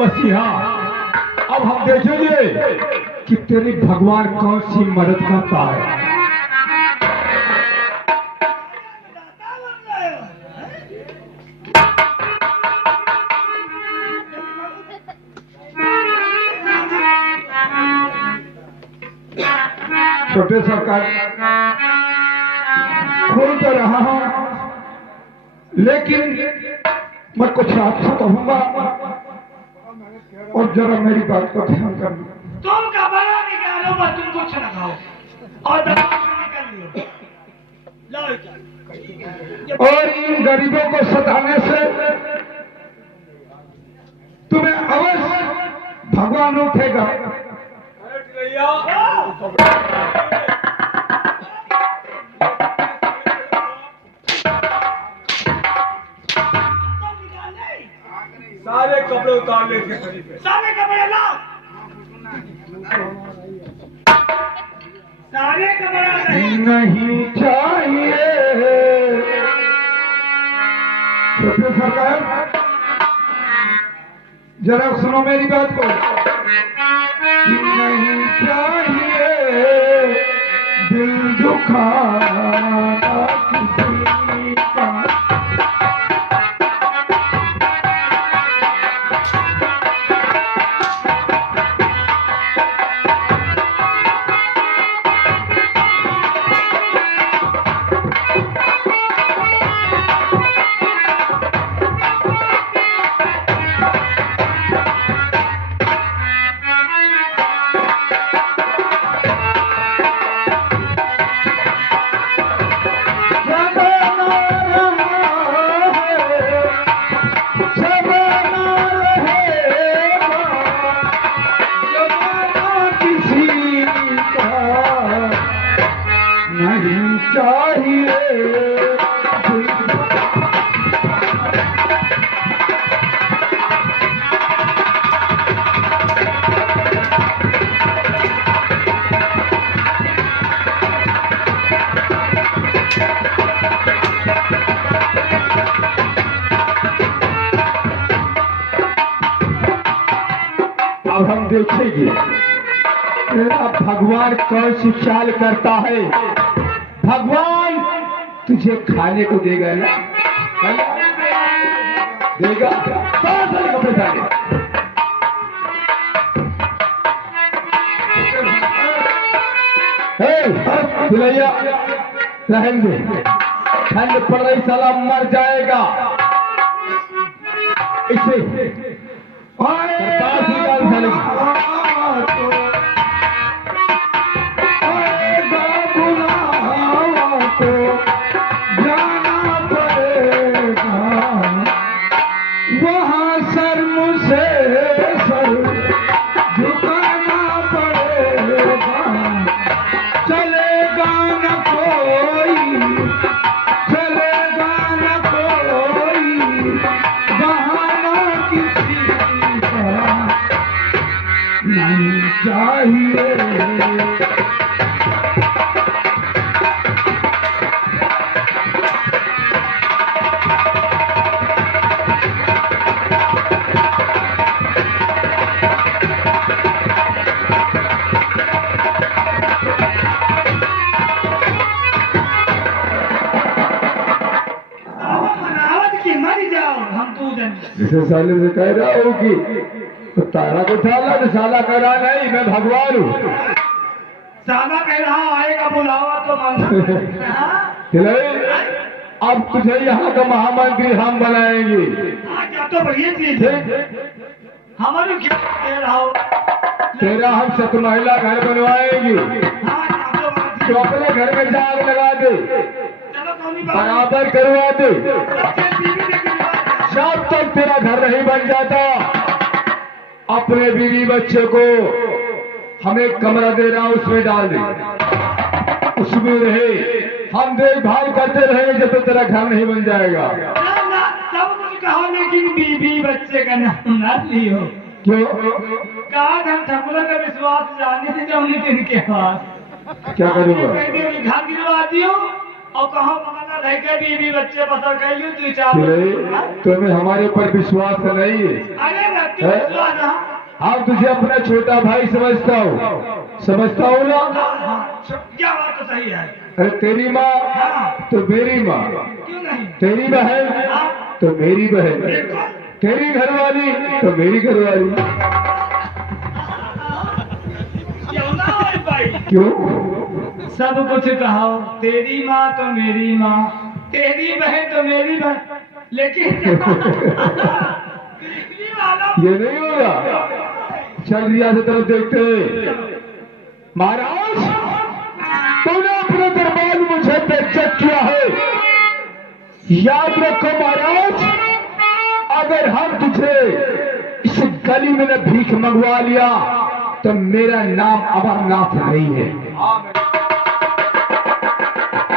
मसीहा, अब हम देखेंगे कि तेरी भगवान कौन सी मदद करता है। छोटे सरकार खोल तो रहा हूं, लेकिन मैं कुछ आपसे कहूंगा और जरा मेरी बात को ध्यान करना। तुम का बड़ा निकालो, बस तुम कुछ न खाओ और निकल लियो। और इन गरीबों को सताने से तुम्हें अवश्य भगवान उठेगा। सारे कपड़े उतार लेते, सारे कपड़े लाओ, सारे कपड़े नहीं चाहिए। छोटे सरकार जरा सुनो मेरी बात को। नहीं चाहिए दिल दुखाना किसी का। नहीं चाहिए अब हम देखेंगे तेरा भगवान कौन सी चाल करता है। भगवान तुझे खाने को देगा ना, देगा कपड़े डाले। भैया रहने दे, ठंड पड़ रही, साला मर जाएगा। इसे चाहिए। जिसे साले से कह रहा हूँ कि तो तारा को ठाला तो साला कह रहा नहीं मैं भगवान हूँ। साला कह रहा आएगा बुलावा तो अब तुझे यहाँ का महामंत्री हम बनाएंगे। क्या तो बढ़िया चीज है, हमारे क्या कह रहा हो। तेरा हम सत महिला घर बनवाएंगे, तो अपने घर में जाग लगा दे, बराबर करवा दे। जब तक तेरा घर नहीं बन जाता अपने बीवी बच्चे को हमें कमरा दे रहा उसमें डाल दे, उसमें रहे, हम देखभाल करते रहेंगे जब तक तेरा घर नहीं बन जाएगा। सब कुछ कहो लेकिन बीवी बच्चे का नाम ना लियो। क्यों? कहा हम ठाकुर का विश्वास जाने से जाऊंगी इनके पास। क्या करूंगा? घर गिरवा दियो और कहाँ बहाना रह के बीवी बच्चे पसंद कर लियो तू चार तुम्हें हमारे ऊपर विश्वास नहीं है। अरे रत्ती है? विश्वास हाँ हम तुझे अपना छोटा भाई समझता हूँ, समझता हूँ ना? हाँ, क्या बात तो सही है। अरे तेरी माँ हाँ तो मेरी माँ, क्यों नहीं तेरी बहन हाँ तो मेरी बहन, बिल्कुल तेरी घरवाली तो मेरी घरवाली। क्यों ना हो भाई क्यों? सब कुछ कहो, तेरी माँ तो मेरी माँ, तेरी बहन तो मेरी बहन, लेकिन बिजली वालों ये नहीं होगा। चल रिया से तरफ देखते हैं। महाराज तूने अपने दरबार में मुझे बेइज्जत किया है। याद रखो महाराज, अगर हम तुझे इस गली में न भीख मंगवा लिया तो मेरा नाम अमरनाथ नहीं है।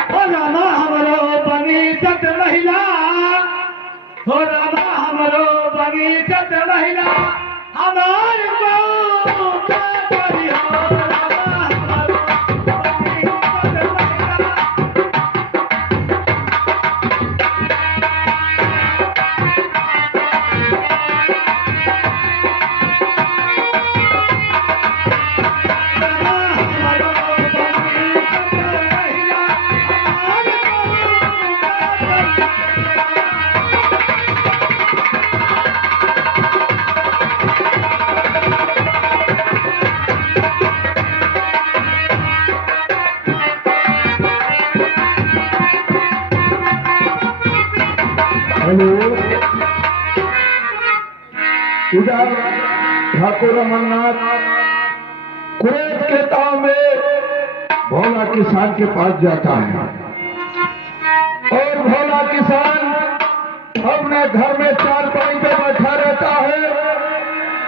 हो रामा हमरो बनी सत महिला, हो रामा हमरो बनी सत महिला, हमारे को क्या करी हो रामा हमरो बनी सत महिला। रामा हमरो बनी सत महिला, हमारे को हेलो, इधर ठाकुर अमरनाथ कुरैश के ताव में भोला किसान के पास जाता है और भोला किसान अपने घर में चारपाई पे बैठा रहता है।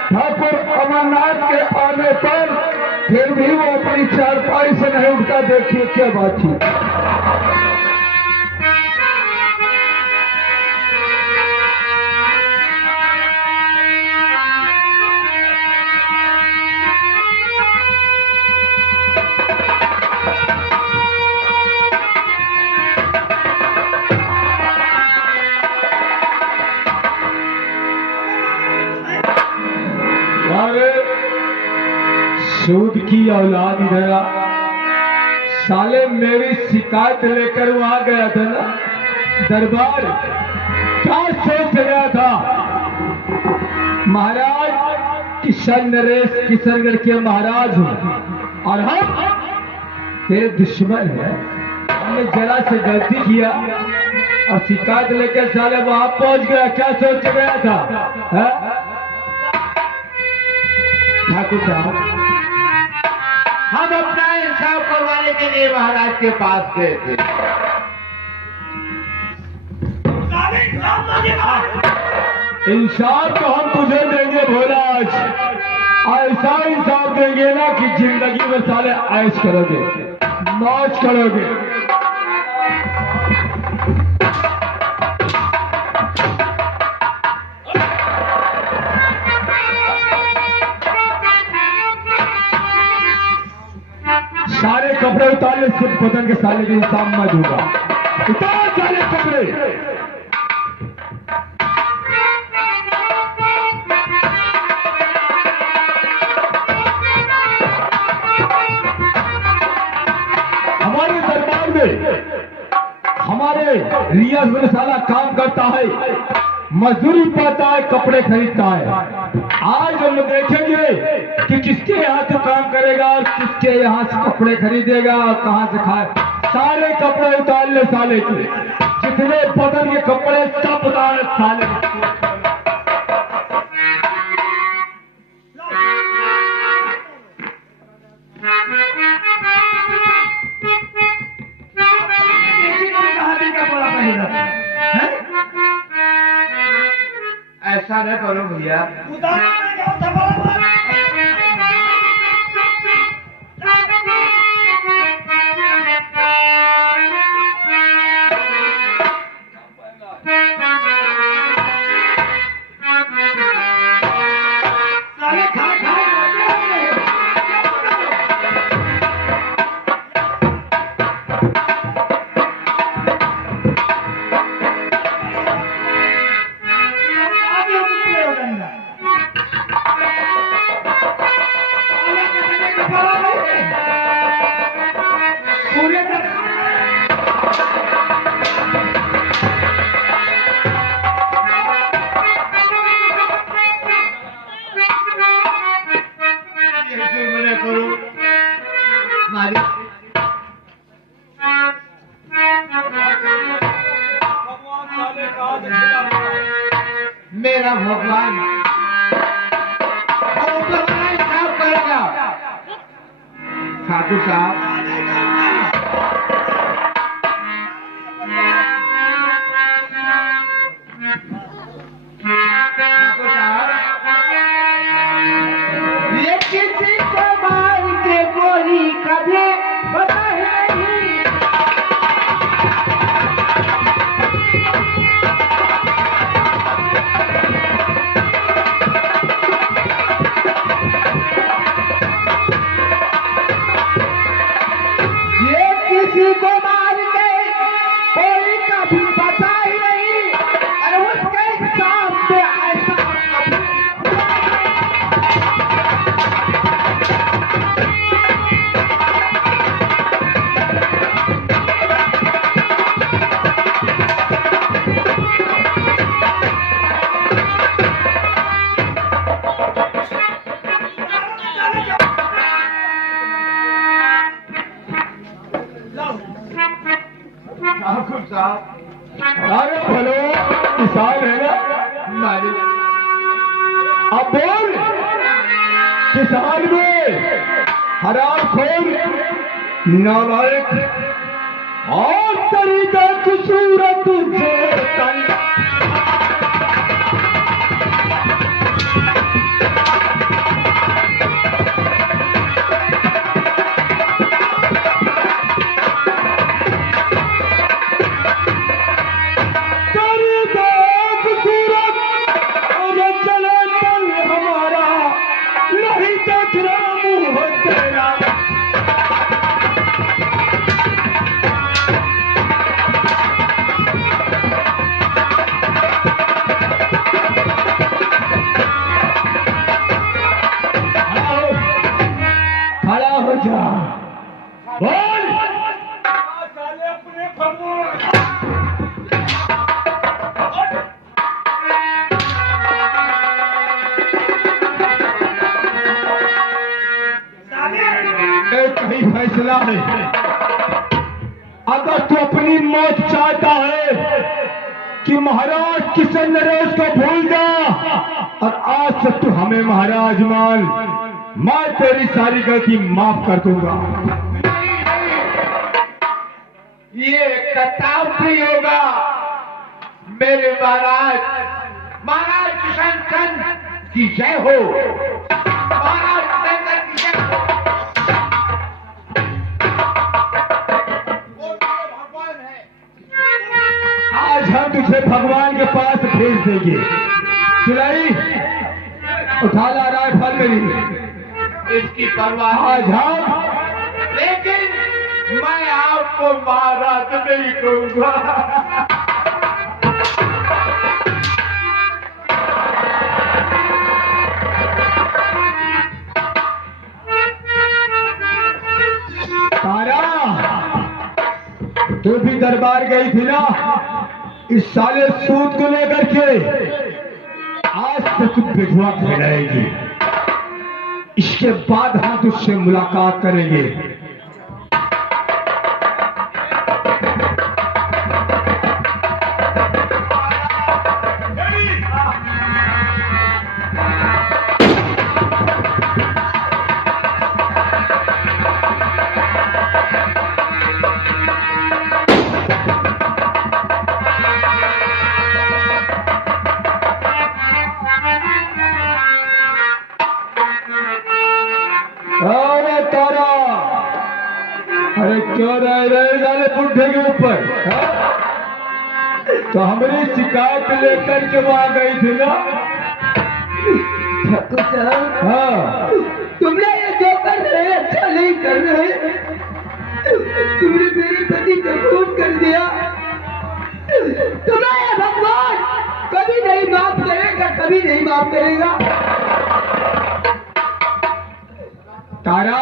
ठाकुर अमरनाथ के आने पर फिर भी वो अपनी चारपाई से नहीं उठता। देखिए क्या बातचीत। अरे सूद की औलाद गया साले, मेरी शिकायत लेकर वो आ गया था ना दरबार। क्या सोच गया था महाराज? किशन नरेश किशनगढ़ के महाराज हूं और हम तेरे दुश्मन है। हमने जरा से गलती किया और शिकायत लेकर साले वहां पहुंच गया। क्या सोच गया था है? ठाकुर साहब, हम अपना इंसाफ करवाने के लिए महाराज के पास गए थे। साले इंसाफ मांगे बाहर। इंसाफ तो हम तुझे देंगे भोला। आज ऐसा इंसाफ देंगे ना कि जिंदगी में साले ऐश करोगे, मौज करोगे। सारे कपड़े उतारने से बदन के साले के इंसान मैं दूंगा। उतार सारे कपड़े। हमारे दरबार में हमारे रियाज में साला काम करता है, मजदूरी पाता है, कपड़े खरीदता है। आज हम देखेंगे कि किसके यहाँ से काम करेगा और किसके यहाँ से कपड़े खरीदेगा और कहाँ से खाए। सारे कपड़े उतार ले साले के, जितने बदन के कपड़े सब उतार साले के। ऐसा न करो भैया, मेरा भगवान वो तो बड़ा हिसाब करेगा। ठाकुर साहब, ठाकुर साहब, ये किसी को मार के गोली कभी पता है नहीं। ये किसी को मार के कोई कभी पता ही नहीं। अरे उसके सामने ऐसा ठाकुर साहब, अरे हेलो, किसान है ना? मालिक, अब बोल, किसान में हरामखोर, नालायक और तरीका की सूरत से खड़ा हो जा, बोल। साले अपने फरमान एक ही फैसला है, अगर तू अपनी मौत चाहता है कि महाराज किशन नरेश को भूल जा और आज से तू हमें महाराज मान, मैं तेरी सारी गलती माफ कर दूंगा। ये कताव नहीं होगा मेरे महाराज। महाराज किशन चंद की जय हो। महाराज किशन चंद की जय हो। वो मेरे भगवान है। आज हम तुझे भगवान के पास भेज देंगे। चुलाई, उठा ला राइफल मेरी, इसकी परवाह आज हम, लेकिन मैं आपको महाराज नहीं कहूंगा। तारा, तू भी दरबार गई थी ना इस साले सूद को लेकर के? आज से तू विधवा कहलाएगी। इसके बाद हम तुझसे मुलाकात करेंगे। अरे तारा, अरे क्यों रहे जाने बुढ़े के ऊपर? हाँ? तो हमारी शिकायत लेकर के वहां गई थी ना? ठाकुर साहब, हाँ, तुमने ये जो कर रहे अच्छा नहीं कर रहे। तुमने मेरे पति को खून कर दिया। तुम्हें ये भगवान कभी नहीं माफ करेगा, कभी नहीं माफ करेगा। तारा,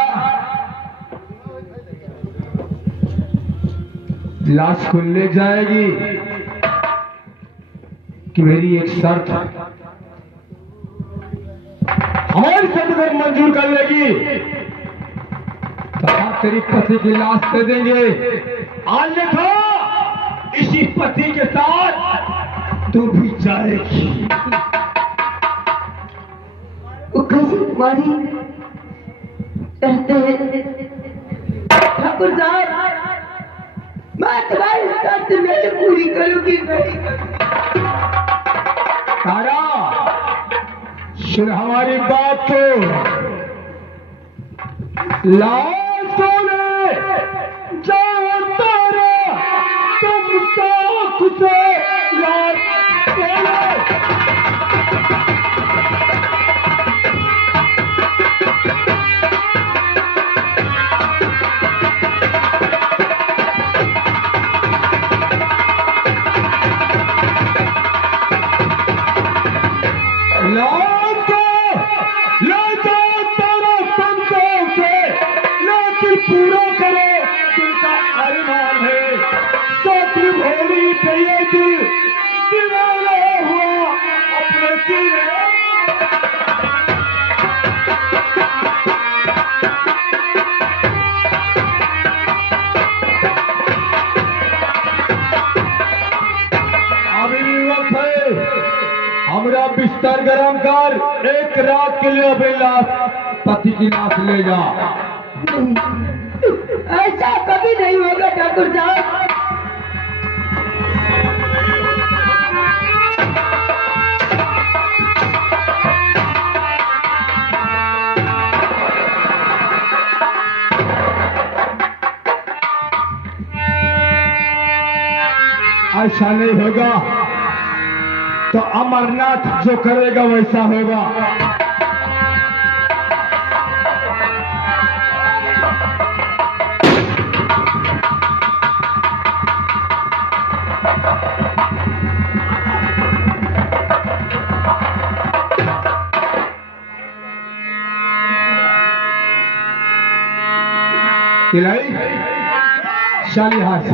लाश खुलने जाएगी कि मेरी एक शर्त है, हमारी शर्त अगर मंजूर कर लेगी तो हम तेरी पति की लाश दे देंगे। आज देखो, इसी पति के साथ तू भी जाएगी। वो कैसे तुम्हारी कहते हैं ठाकुर साहब, मैं तुम्हारी शर्त नहीं पूरी करूंगी, नहीं तारा सुन हमारी बात को, लाल सोने जाओ तारा, तुम साख से लाल सोने। पूरा करो जिनका अरमान है, सत्र भोली पे ये दिल दीवाना हुआ अपने सीने। अभी वक्त है, हमरा बिस्तर गरम कर, एक रात के लिए अभी लाश पति की लाश ले जा। ऐसा कभी नहीं होगा ठाकुर साहब। ऐसा नहीं होगा तो अमरनाथ जो करेगा वैसा होगा। शाली हाथ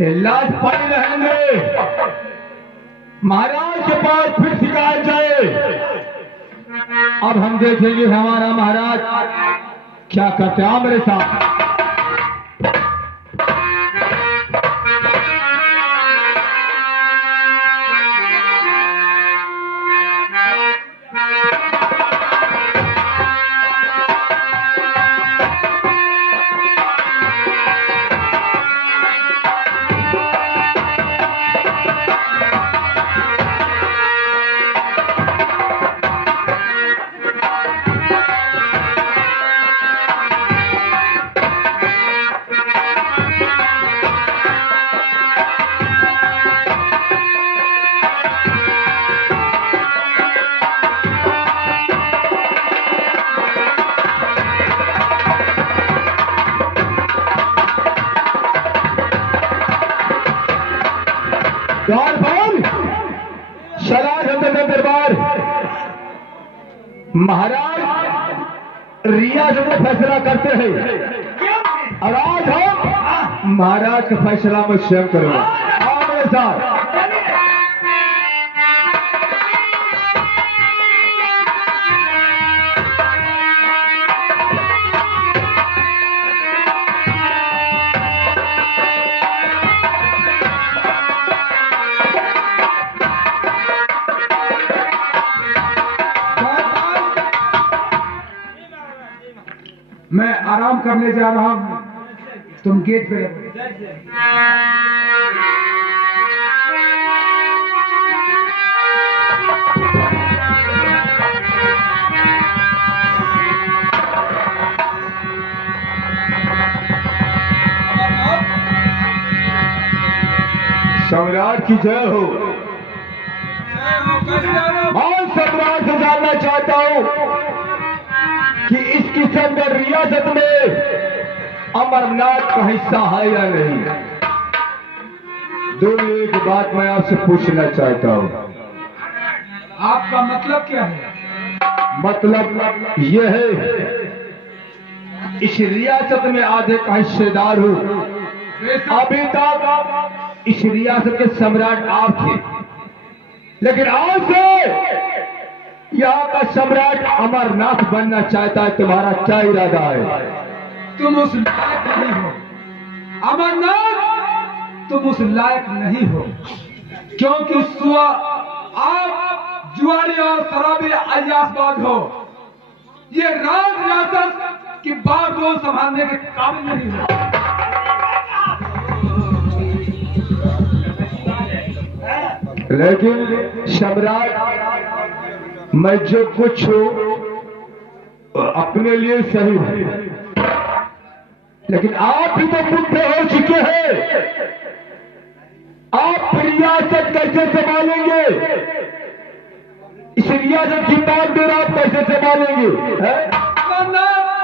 इलाज पड़े रहेंगे, महाराज के पास फिर शिकायत जाए। अब हम देखेंगे हमारा महाराज क्या करते हैं मेरे साथ। दरबार महाराज रियाज में फैसला करते हैं और आज हम महाराज का फैसला में स्वयं करूंगा। आओ मेरे साथ। मैं आराम करने जा रहा हूं, तुम गेट पे सम्राट की जय हो। मैं सम्राट से जानना चाहता हूं कि इस किस्म में रियासत में अमरनाथ का हिस्सा है या नहीं। दो एक बात मैं आपसे पूछना चाहता हूं। आपका मतलब क्या है? मतलब यह है इस रियासत में आधे का हिस्सेदार हूं। अभी तक इस रियासत के सम्राट आप थे, लेकिन आज से यहाँ का सम्राट अमरनाथ बनना चाहता है। तुम्हारा क्या इरादा है? तुम उस लायक नहीं हो अमरनाथ, तुम उस लायक नहीं हो। क्योंकि आप जुआरी और शराबी अयासबाज हो। ये राज रियासत की बागडोर संभालने के काबिल नहीं हो। लेकिन सम्राट, मैं जो कुछ हूं अपने लिए सही है, लेकिन आप भी तो बुढ़े हो चुके हैं। आप रियासत कैसे संभालेंगे? इस रियासत की बागडोर आप कैसे संभालेंगे?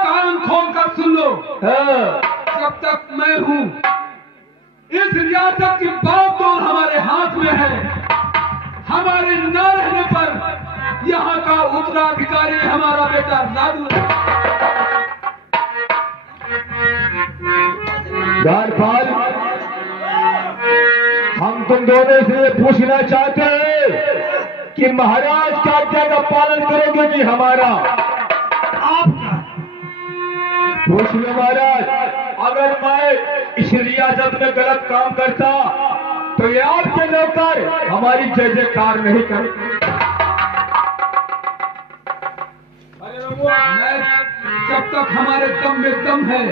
कान खोल कर सुन लो। जब तक मैं हूं, इस रियासत की बागडोर हमारे हाथ में है। हमारे न रहने पर यहाँ का उत्तराधिकारी हमारा बेटा लालू। गारपाल, हम तुम दोनों से पूछना चाहते हैं कि महाराज का आज्ञा का पालन करोगे कि हमारा? आपका पूछ लो महाराज। अगर मैं इस रियासत में गलत काम करता तो ये आपके नौकर हमारी जय जयकार नहीं करे। जब तक हमारे दम में दम है,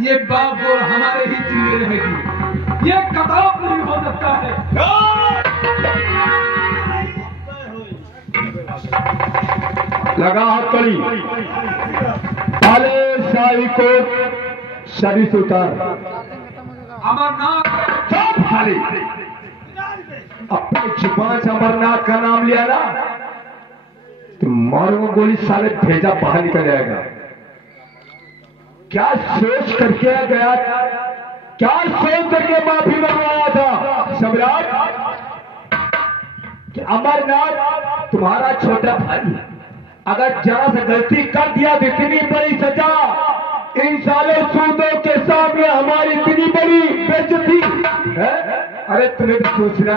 ये बागडोर हमारे ही जिम्मे रहेगी। ये कताब नहीं हो सकता है। लगा हाथ कड़ी। काले शाही को शरीर से उतार। अमरनाथ सब खाली अपने जुबान से अमरनाथ का नाम लिया ना, तो मारूंगा गोली, साले भेजा बाहर निकल जाएगा। क्या सोच करके गया, क्या सोच करके माफी मंगवाया था सम्राट कि अमरनाथ तुम्हारा छोटा भाई, अगर जरा से गलती कर दिया तो इतनी बड़ी सजा, इन सालों सूदों के सामने हमारी इतनी बड़ी बेइज्जती है। अरे तुम्हें भी सोचना,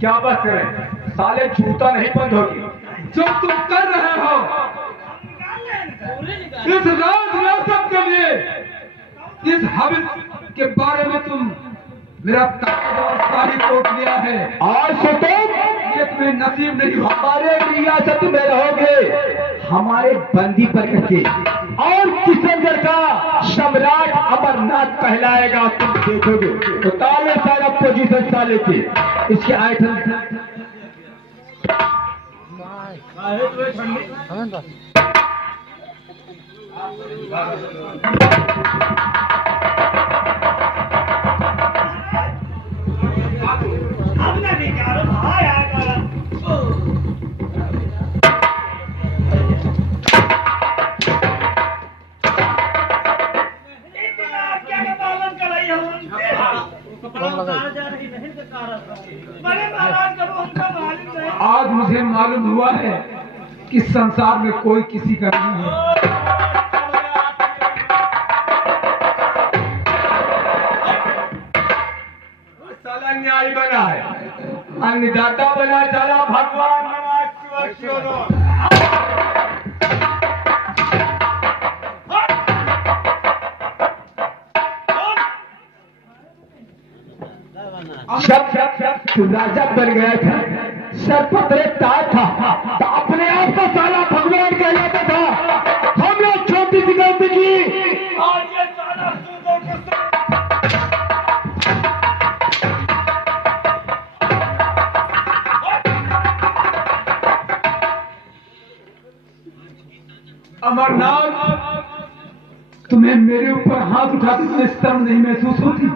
क्या बात करें, साले जूता नहीं बंद होगी। जो तुम कर रहे हो इस राज रियासत के लिए, इस हविस के बारे में तुम मेरा ताकतवर शाही कोर्ट लिया है। आज से तुम ये तुम्हें नसीब नहीं हुआ। हमारे रियासत में रहोगे, हमारे बंदी पर करके, और किशनगढ़ का सम्राट अमरनाथ कहलाएगा। तुम देखोगे तो ताले सारा पोजीशन साले थे इसके आइटम। आज मुझे मालूम हुआ है कि संसार में कोई किसी का नहीं है। साला न्याय बना है, अन्नदाता बना, चला भगवान तू राजा बन गया था, सर पतरे ताज था, तो अपने आप को साला भगवान कहलाता था। हम लोग छोटी सी गलती की, अमरनाथ, तुम्हें मेरे ऊपर हाथ उठाते तुम्हें शर्म नहीं महसूस होती?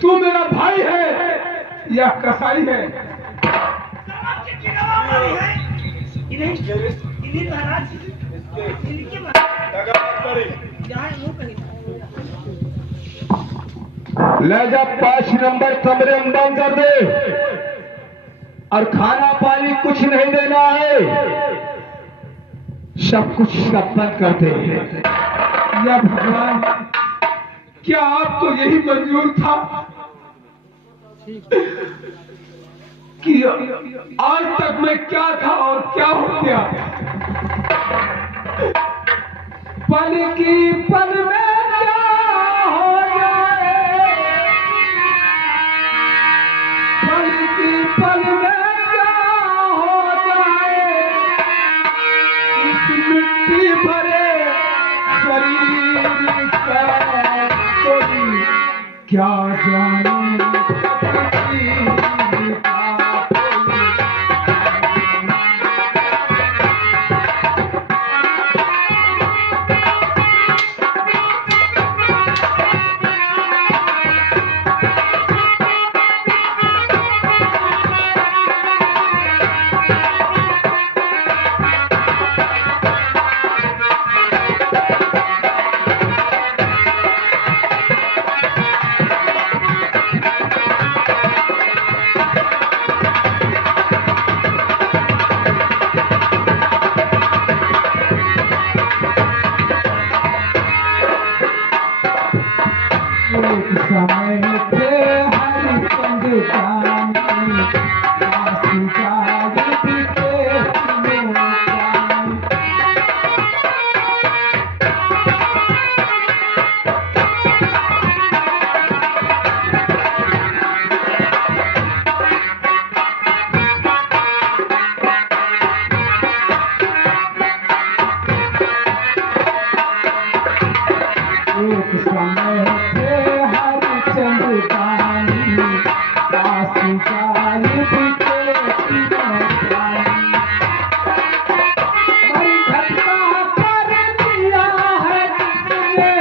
तू मेरा भाई है या कसाई है? ले जा 5 नंबर कमरे में बंद कर दे, और खाना पानी कुछ नहीं देना है, सब कुछ बंद कर दे। या भगवान, क्या आपको यही मंजूर था कि आज तक मैं क्या था और क्या हो गया? पल की पल में क्या हो जाए, क्या जाने समय थे हरिचंद जानी आंसू जारी बीते एक समय थे हरिचंद जानी आंसू जारी बीते मरी घटना कर दिया है जिसने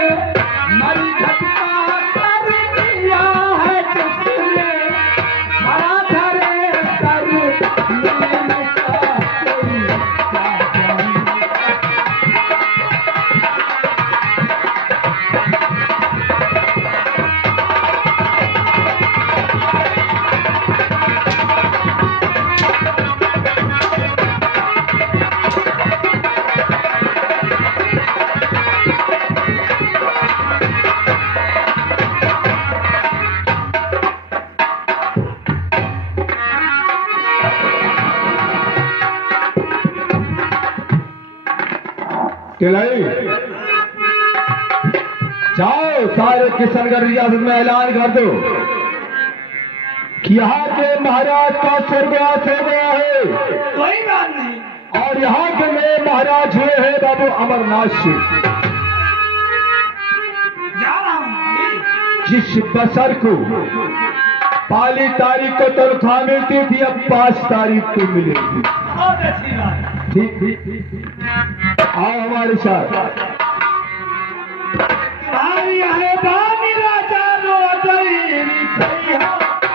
मरी घटना कर दिया है जिसने हरा धरे कर लेने का कोई क्या जाने किलाई जाओ सारे किशनगढ़ रियासत में ऐलान कर दो कि यहाँ के महाराज का स्वर्गवास हो गया है। कोई बात नहीं। और यहाँ के नए महाराज हुए हैं बाबू अमरनाथ सिंह। जा रहा हूँ। जिस बसर को पहली तारीख को तनख्वाह मिलती थी अब 5 तारीख को मिलेगी। बहुत अच्छी बात। ठीक ठीक ठीक आओ हमारे साथ। तुम्हारी है बानी राजा रो तेरी सही हो।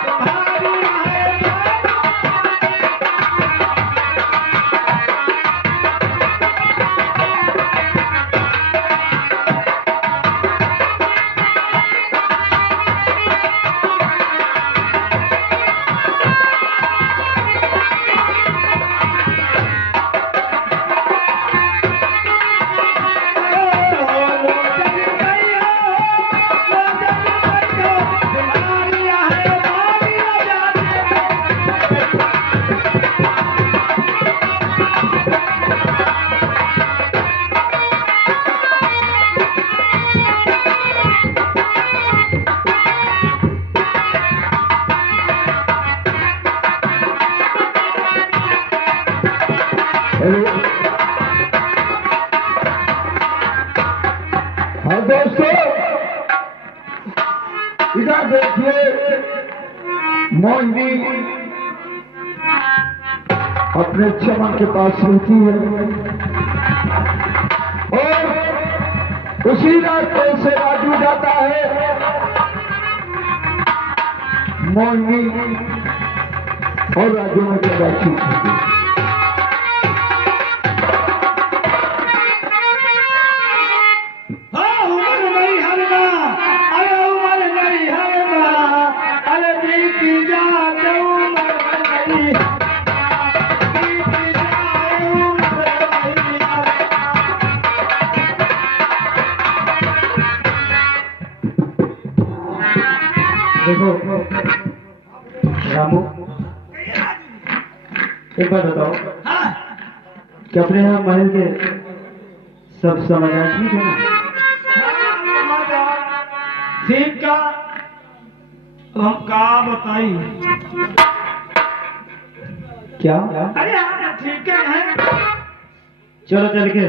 तुम्हारी है हाँ दोस्तों इधर देखिए मोहिनी अपने चमन के पास रहती है और उसी रास्ते से राजू जाता है। मोहिनी और राजू में क्या बातचीत होती है। देखो रामू, एक बात बताओ कि अपने यहाँ महल के सब समाचार ठीक है ना? ठीक का हम का बताई। क्या? अरे हाँ ठीक है। चलो चल के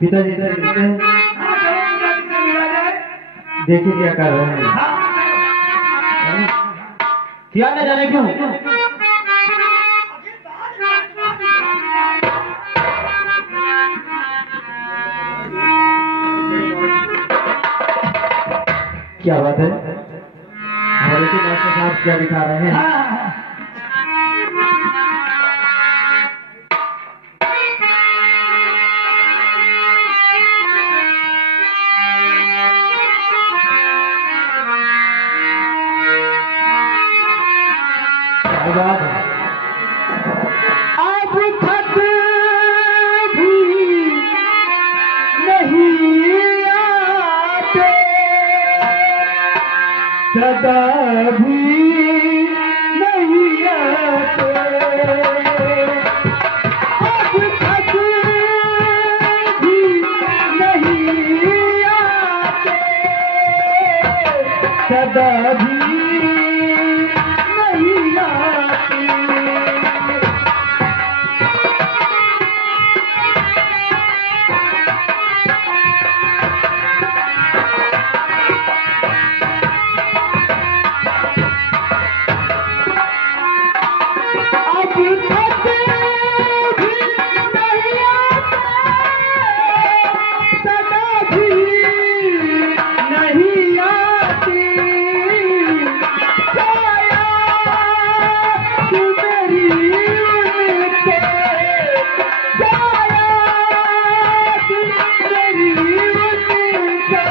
पिताजी से मिलते हैं। देखिए क्या कर रहे हैं। क्या न जाने क्यों क्या बात है। हमारे के मास्टर साहब क्या दिखा रहे हैं। अब खत भी नहीं आते, सदा भी नहीं आते। अब खत भी नहीं आते, सदा भी नहीं आते। अब खत भी नहीं आते, सदा भी नहीं आती। छाया तू मेरी उनसे, छाया तू मेरी उनसे,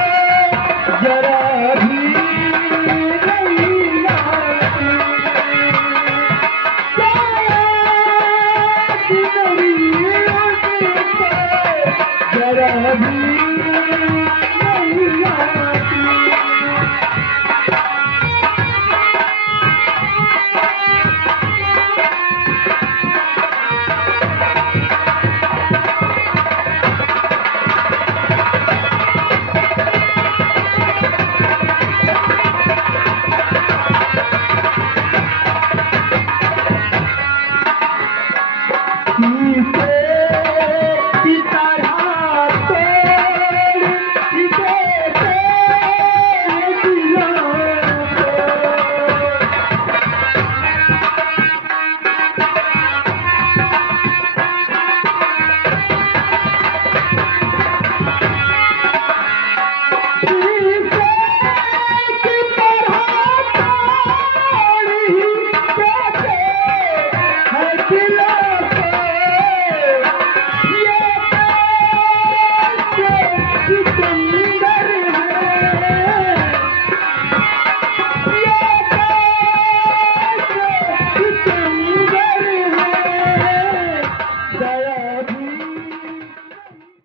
जरा भी नहीं आती। जरा भी